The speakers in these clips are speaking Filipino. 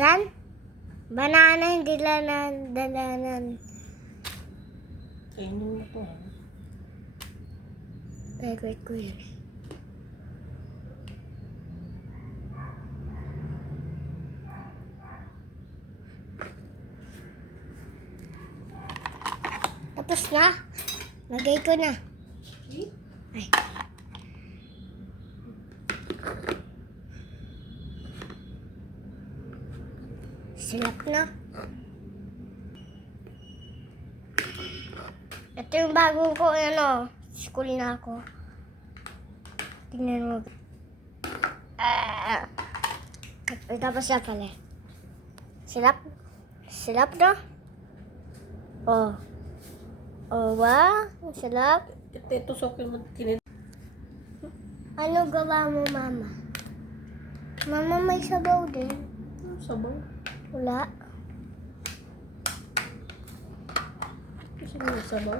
Dalanan? Banana, hindi lanan. Dalanan. Kainin mo to. Favorite ko yun. Tapos na. Lagay ko na. Ay. Silap na. Ito yung bago ko, school na ako. Tingnan mo. Tapos na pala. Silap. Silap na. Oh. Oh, ba? Silap. Ito sokin mo kinin. Ano gawa mo, Mama? Mama, may sabaw din. Sabaw. Wala. Kasi may sabaw.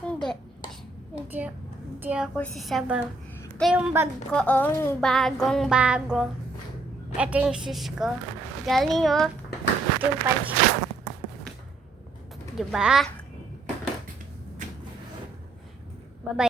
Hindi. Hindi ako si sabaw. Ito yung bag ko, yung bagong bago. Ito yung sis ko. Galing, Ito yung pants ko. Diba? Bye-bye.